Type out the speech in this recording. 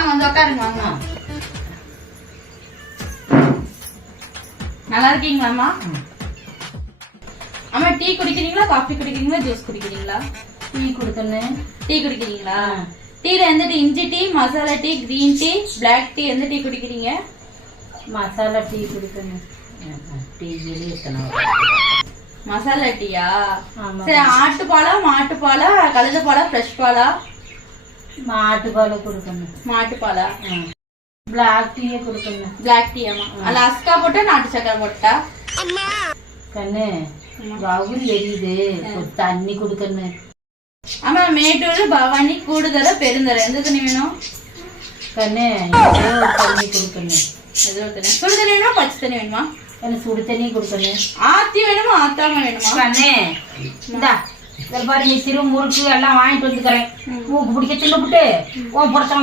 வாங்க வந்து உட்காருங்க வாங்க. நல்லா இருக்கீங்களாம்மா? அம்மா டீ குடிக்கிறீங்களா, காஃபி குடிக்கிறீங்களா, ஜூஸ் குடிக்கிறீங்களா? டீ குடுக்கணும். டீ குடிக்கிறீங்களா? டீல எந்த டீ? இஞ்சி tea, masala tea, green tea, black tea, எந்த டீ குடிக்கிறீங்க? மசாலா டீ குடிக்கணும். டீ இருக்கணும். மசாலா டீயா? சரி, ஆட்டுப்பாலா மாட்டுப்பாலா கலந்த பாலா ஃப்ரெஷ் பாலா? மாட்டுப்பால குடுக்கணும். மாட்டுப்பாலா? பிளாக் டீயே குடுக்கணும். Black tea. ஆமா. அதுல அஸ்கா போட்டா நாட்டு சக்கரை போட்டா? கண்ணு வவுறு எரியுது, தண்ணி குடுக்கணும். ஆமா, மேட்டூர், பவானி, கூடுதல, பெருந்தர எந்த தண்ணி வேணும்? கண்ணு தண்ணி குடுக்கணும். ஏதோ தண்ணி. சுடு தண்ணி வேணுமா பச்சை தண்ணி வேணுமா? எனக்கு சுடு தண்ணி குடுக்கணும். ஆத்தி வேணுமா ஆத்தாம வேணுமா? கண்ணு இந்தா பாரு, நீ சிறு முறுக்கு எல்லாம் வாங்கிட்டு வந்துக்கிறேன். மூக்கு பிடிக்க தின்னுபிட்டு உன் புடச்சவன்